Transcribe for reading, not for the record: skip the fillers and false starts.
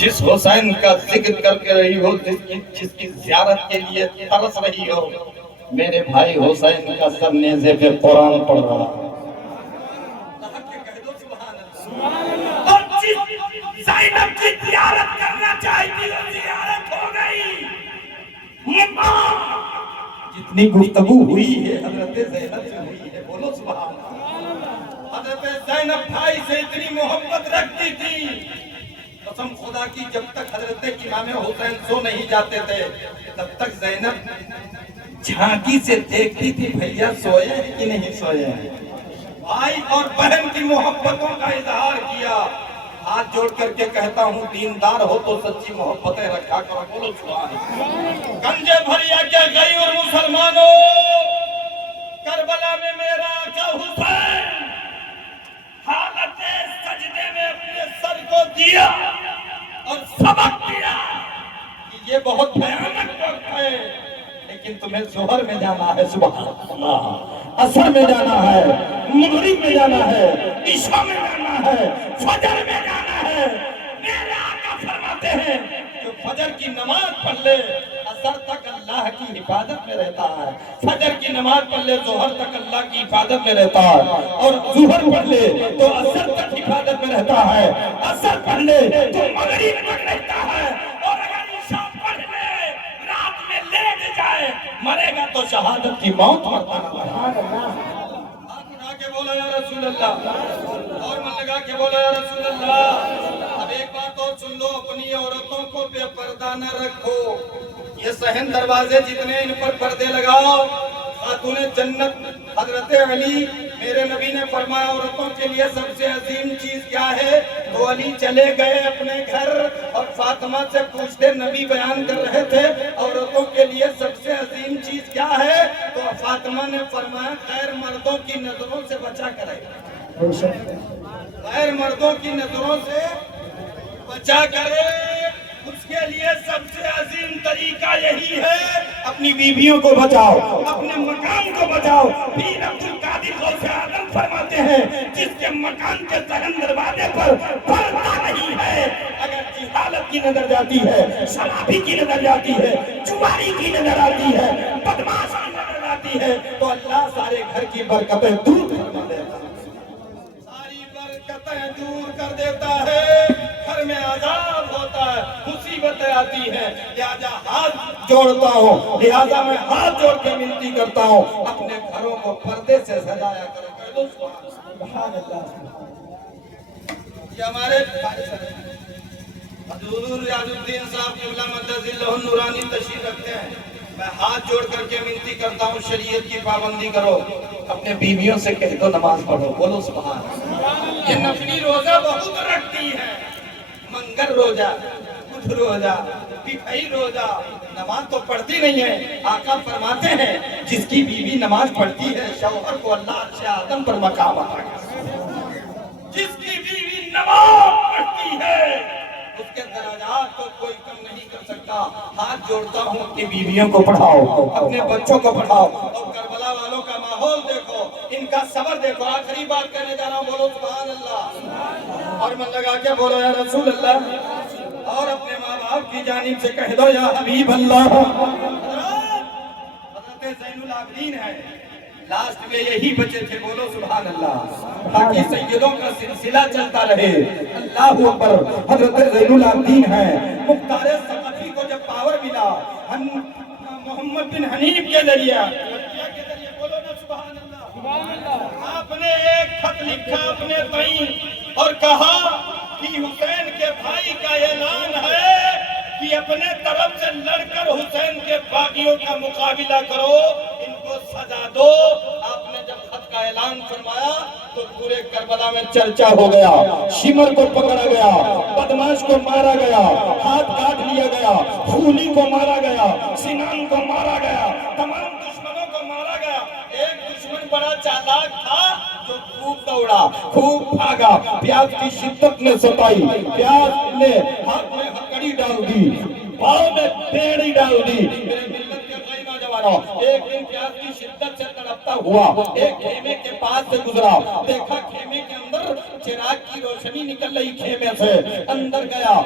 جس حسین کا ذکر کر کے رہی ہو، جس کی زیارت کے لیے ترس رہی ہو، میرے بھائی حسین کا سر نیزے پہ قرآن پڑھ رہا ہے۔ اور جس زینب کی زیارت کرنا چاہتی ہو، زیارت ہو گئی۔ جتنی گفتگو ہوئی ہے حضرت زینب سے ہوئی ہے، بولو سبحان اللہ۔ حضرت زینب بھائی سے اتنی محبت رکھتی تھی، قسم خدا کی جب تک حضرت امام حسین سو نہیں جاتے تھے تب تک زینب جھانکی سے دیکھتی تھی بھیا سوئے ہیں کہ نہیں سوئے ہیں۔ بھائی اور بہن کی محبتوں کا اظہار کیا۔ ہاتھ جوڑ کر کے کہتا ہوں دیندار ہو تو سچی محبتیں رکھا کرو، بولو سبحان اللہ۔ گنجے بھریا کے گئی اور مسلمانوں، کربلا میں میرا آقا حسین حالت سجدے میں اپنے سر کو دیا اور سبق دیا کہ یہ بہت بھیانک وقت ہے، لیکن تمہیں ظہر میں جانا ہے، سبحان اللہ، عصر میں جانا ہے، مغرب میں جانا ہے، عشاء میں جانا ہے، فجر میں جانا ہے۔ میرے آقا فرماتے ہیں جو فجر کی نماز پڑھ لے عصر تک اللہ کی حفاظت میں رہتا ہے، فجر کی نماز پڑھ لے ظہر تک اللہ کی حفاظت میں رہتا ہے، اور ظہر پڑھ لے تو عصر تک حفاظت میں رہتا ہے، عصر پڑھ لے تو مغرب تک رہتا ہے، اور اگر عشاء پڑھ لے رات میں لیٹ جائے مرے گا تو شہادت کی موت مرتا نہ۔ ہاتھ اٹھا کے بولا یا رسول اللہ، اور من لگا کے بولا یا رسول اللہ۔ اب ایک بات اور سن لو، اپنی عورتوں کو بے پردہ نہ رکھو۔ یہ صحن دروازے جتنے ان پر پردے لگاؤ۔ خاتون جنت حضرت علی، میرے نبی نے فرمایا عورتوں کے لیے سب سے عظیم چیز کیا ہے؟ تو علی چلے گئے اپنے گھر اور فاطمہ سے پوچھتے، نبی بیان کر رہے تھے عورتوں کے لیے سب سے عظیم چیز کیا ہے؟ تو فاطمہ نے فرمایا غیر مردوں کی نظروں سے بچا کرے، غیر مردوں کی نظروں سے بچا کرے۔ اس کے لیے سب سے عظیم طریقہ یہی ہے، اپنی بیویوں کو بچاؤ، اپنے مکان کو بچاؤ۔ پیر عبد القادر غوث اعظم فرماتے ہیں جس کے مکان کے صحن دروازے پر پردہ نہیں ہے، اگر جہالت کی نظر جاتی ہے، شرابی کی نظر جاتی ہے، چواری کی نظر آتی ہے، بدماش کی نظر آتی ہے، تو اللہ سارے گھر کی برکتیں دور فرما دیتا ہے، ساری برکتیں دور کر دیتا ہے، گھر میں عذاب ہوتا ہے، مصیبتیں آتی ہیں۔ لہذا ہاتھ جوڑتا ہوں، لہذا میں ہاتھ جوڑ کے منتی کرتا ہوں اپنے گھروں کو پردے سے سجایا کرو۔ سبحان اللہ۔ یہ ہمارے حضور ریاض الدین صاحب قبلہ مدد اللہ النورانی تشریف رکھتے ہیں۔ میں ہاتھ جوڑ کر کے منتی کرتا ہوں شریعت کی پابندی کرو، اپنے بیویوں سے کہہ دو نماز پڑھو، بولو سبحان اللہ۔ یہ نفلی روزہ بہت رکھتی ہے، منگر روزہ، کچھ روزہ، پٹھائی روزہ، نماز تو پڑھتی نہیں ہے۔ آقا فرماتے ہیں جس کی بیوی نماز پڑھتی ہے شوہر کو اللہ عرش اعظم پر مقام عطا کرتا ہے۔ جس کی بیوی نماز پڑھتی ہے اس کے درجات کو کوئی کم نہیں کر سکتا۔ ہاتھ جوڑتا ہوں اپنی بیویوں کو پڑھاؤ، اپنے بچوں کو پڑھاؤ، اور کربلا والوں کا ماحول دیکھو، ان کا صبر دیکھو۔ آخری بات کہنے جا رہا ہوں، بولو سبحان اللہ، اور من لگا کے بولو یا رسول اللہ، اور اپنے ماں باپ کی جانب سے کہہ دو یا حبیب اللہ۔ حضرت زین العابدین ہے، لاسٹ میں یہی بچے تھے، بولو سبحان اللہ، تاکہ سیدوں کا سلسلہ چلتا رہے۔ اللہ اکبر۔ حضرت زین العابدین ہے، مختار ثقفی کو جب پاور ملا محمد بن حنیف کے ذریعہ، بولو نا سبحان اللہ، آپ نے ایک خط لکھا اپنے بھائی اور کہا کہ حسین کے بھائی کا اعلان ہے کہ اپنے طرف سے لڑ کر حسین کے باغیوں کا مقابلہ کرو، ان کو سزا دو۔ آپ نے جب خط کا اعلان فرمایا تو پورے کربلا میں چرچا ہو گیا، شمر کو پکڑا گیا، بدماش کو مارا گیا، ہاتھ کاٹ لیا گیا، خونی کو مارا گیا، سنان کو مارا گیا، تمام دشمنوں کو مارا گیا۔ ایک دشمن بڑا چالاک تھا جو خوب دوڑا، خوب بھاگا، پیاس کی شدت نے ستائی، پیاس نے ہاتھ میں ہتھکڑی ڈال دی، پاؤں میں بیڑی ڈال دی۔ میرے ملت کے بھائی نوجوانوں، ایک دن پیاس کی شدت سے تڑپتا ہوا ایک خیمے کے پاس سے گزرا، دیکھا خیمے کے اندر چراغ کی روشنی نکل رہی، خیمے سے اندر گیا،